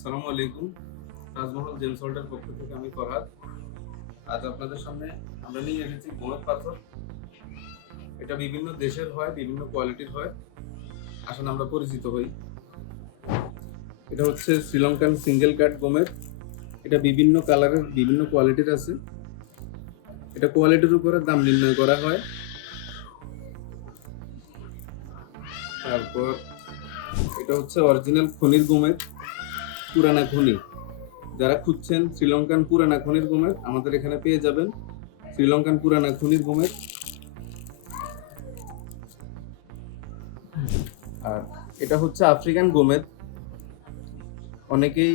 আসসালামু আলাইকুম। তাজমহল জেমস ওয়ার্ল্ডের পক্ষ থেকে আমি ফরহাদ। আজ আপনাদের সামনে আমরা নিয়ে এসেছি গোমেদ পাথর। এটা বিভিন্ন দেশের হয়, বিভিন্ন কোয়ালিটির হয়। আসুন আমরা পরিচিত হই। এটা হচ্ছে শ্রীলঙ্কান সিঙ্গেল কাট গোমেদ। এটা বিভিন্ন কালারের, বিভিন্ন কোয়ালিটির আছে। এটা কোয়ালিটির উপরে দাম নির্ণয় করা হয়। তারপর এটা হচ্ছে অরিজিনাল খনির গোমেদ, পুরানা খনি। যারা খুঁজছেন শ্রীলঙ্কান পুরানা খনির গোমেদ, আমাদের এখানে পেয়ে যাবেন শ্রীলঙ্কান পুরানা খনির গোমেদ। আর এটা হচ্ছে আফ্রিকান গোমেদ। অনেকেই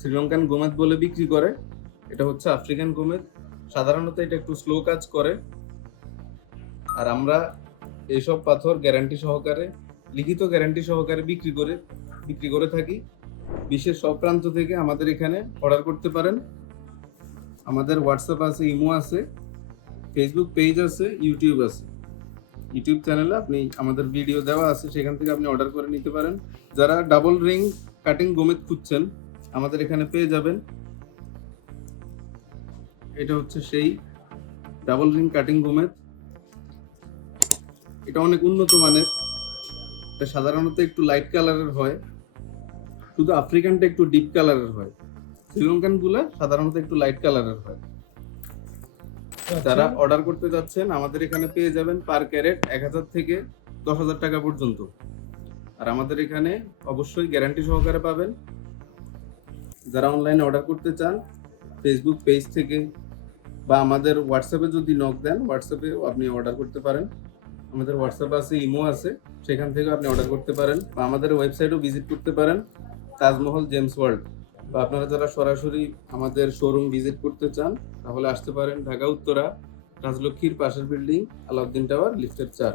শ্রীলঙ্কান গোমেদ বলে বিক্রি করে। এটা হচ্ছে আফ্রিকান গোমেদ। সাধারণত এটা একটু স্লো কাজ করে। আর আমরা এইসব পাথর গ্যারান্টি সহকারে, লিখিত গ্যারান্টি সহকারে বিক্রি করে থাকি। বিশ্বের সব প্রান্ত থেকে আমাদের এখানে অর্ডার করতে পারেন। আমাদের হোয়াটসঅ্যাপ আছে, ইমো আছে, ফেসবুক পেজ আছে, ইউটিউব আছে। ইউটিউব চ্যানেলে আপনি আমাদের ভিডিও দেওয়া আছে, সেখান থেকে আপনি অর্ডার করে নিতে পারেন। যারা ডাবল রিং কাটিং গোমেদ খুঁজছেন, আমাদের এখানে পেয়ে যাবেন। এটা হচ্ছে সেই ডাবল রিং কাটিং গোমেদ। এটা অনেক উন্নত মানের। এটা সাধারণত একটু লাইট কালারের হয়, শুধু আফ্রিকানটা একটু ডিপ কালারের হয়। শ্রীলঙ্কান গুলা সাধারণত একটু লাইট কালারের হয়। যারা অর্ডার করতে যাচ্ছেন, আমাদের এখানে পেয়ে যাবেন পার ক্যারেট 1000 থেকে 10,000 টাকা পর্যন্ত। আর আমাদের এখানে অবশ্যই গ্যারান্টি সহকারে পাবেন। যারা অনলাইনে অর্ডার করতে চান, ফেসবুক পেজ থেকে বা আমাদের হোয়াটসঅ্যাপে যদি নক দেন, হোয়াটসঅ্যাপে আপনি অর্ডার করতে পারেন। আমাদের হোয়াটসঅ্যাপ আছে, ইমো আছে, সেখান থেকে আপনি অর্ডার করতে পারেন। বা আমাদের ওয়েবসাইটও ভিজিট করতে পারেন, তাজমহল জেমস ওয়ার্ল্ড। বা আপনারা যারা সরাসরি আমাদের শোরুম ভিজিট করতে চান, তাহলে আসতে পারেন ঢাকা উত্তরা রাজলক্ষ্মীর পাশের বিল্ডিং, আলাউদ্দিন টাওয়ার, লিফটের 4।